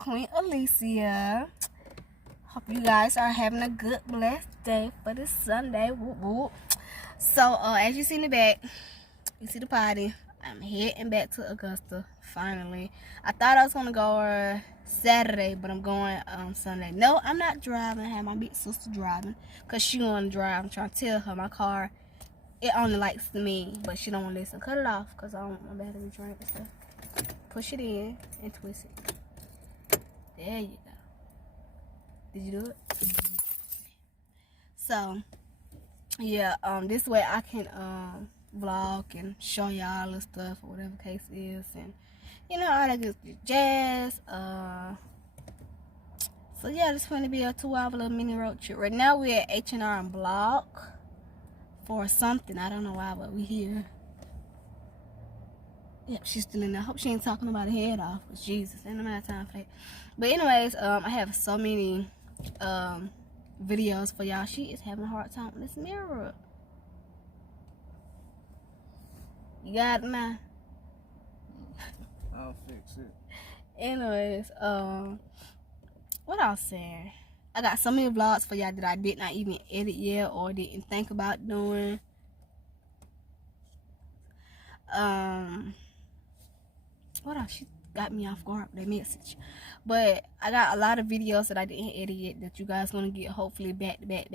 Queen Alicia. Hope you guys are having a good, blessed day for this Sunday. Whoop, whoop. So, as you see in the back, you see the party. I'm heading back to Augusta, finally. I thought I was going to go Saturday, but I'm going Sunday. No, I'm not driving. I have my big sister driving because she want to drive. I'm trying to tell her my car, it only likes me, but she don't want to listen. Cut it off because I don't want my battery drained and stuff. Push it in and twist it. There you go. Did you do it? So, yeah, this way I can vlog and show y'all the stuff or whatever the case is, and you know, all that good jazz. So yeah, this is going to be a 2-hour little mini road trip. Right now we're at H&R and Block for something. I don't know why, but we here. Yep, she's still in there. I hope she ain't talking about her head off. Cause Jesus, ain't no matter time for that. But anyways, I have so many videos for y'all. She is having a hard time with this mirror. You got it now? I'll fix it. Anyways, what I was saying, I got so many vlogs for y'all that I did not even edit yet or didn't think about doing. What else? She got me off guard with that message. But I got a lot of videos that I didn't edit yet that you guys gonna get hopefully back to back.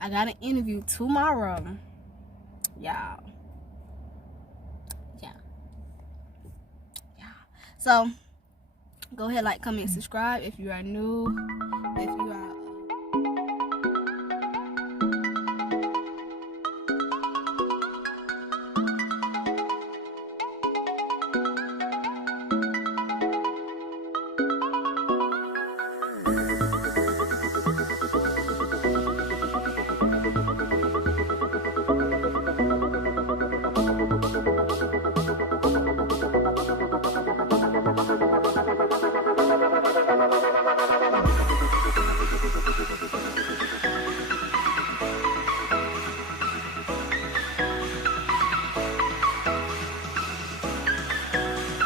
I got an interview tomorrow. Y'all. Yeah. So go ahead, like, comment, subscribe if you are new. If you are